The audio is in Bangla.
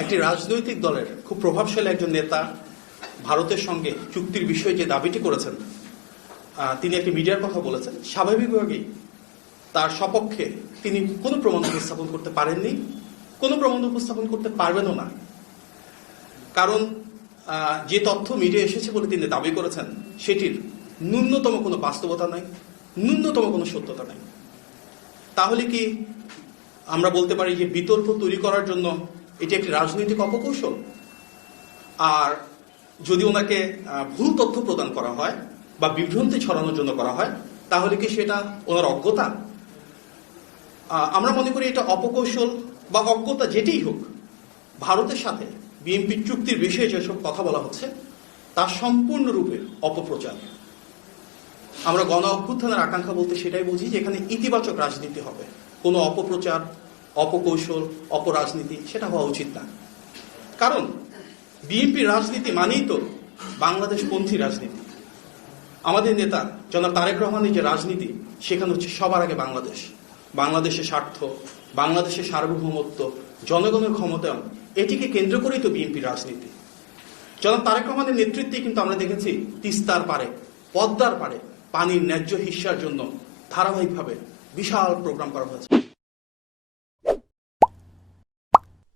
একটি রাজনৈতিক দলের খুব প্রভাবশালী একজন নেতা ভারতের সঙ্গে চুক্তির বিষয়ে যে দাবিটি করেছেন, তিনি একটি মিডিয়ার কথা বলেছেন। স্বাভাবিকভাবেই তার সপক্ষে তিনি কোনো প্রমাণ উপস্থাপন করতে পারেননি, কোনো প্রমাণ উপস্থাপন করতে পারবেনও না। কারণ যে তথ্য মিডিয়া এসেছে বলে তিনি দাবি করেছেন সেটির ন্যূনতম কোনো বাস্তবতা নাই, ন্যূনতম কোনো সত্যতা নাই। তাহলে কি আমরা বলতে পারি যে বিতর্ক তৈরি করার জন্য এটি একটি রাজনৈতিক অপকৌশল? আর যদি ওনাকে ভুল তথ্য প্রদান করা হয় বা বিভ্রান্তি ছড়ানোর জন্য করা হয়, তাহলে কি সেটা ওনার অজ্ঞতা? আমরা মনে করি এটা অপকৌশল বা অজ্ঞতা যেটাই হোক, ভারতের সাথে বিএনপির চুক্তির বিষয়ে যেসব কথা বলা হচ্ছে তা সম্পূর্ণরূপে অপপ্রচার। আমরা গণ অভ্যুত্থানের আকাঙ্ক্ষা বলতে সেটাই বুঝি যে এখানে ইতিবাচক রাজনীতি হবে, কোনো অপপ্রচার, অপকৌশল, অপরাজনীতি সেটা হওয়া উচিত না। কারণ বিএনপির রাজনীতি মানেই তো বাংলাদেশপন্থী রাজনীতি। আমাদের নেতা জনাব তারেক রহমানের যে রাজনীতি, সেখানে হচ্ছে সবার আগে বাংলাদেশ, বাংলাদেশের স্বার্থ, বাংলাদেশের সার্বভৌমত্ব, জনগণের ক্ষমতায়ন, এটিকে কেন্দ্র করেই তো বিএনপির রাজনীতি। জনাব তারেক রহমানের নেতৃত্বে কিন্তু আমরা দেখেছি তিস্তার পারে, পদ্মার পারে পানির ন্যায্য হিস্যার জন্য ধারাবাহিকভাবে বিশাল প্রোগ্রাম করা হয়েছে।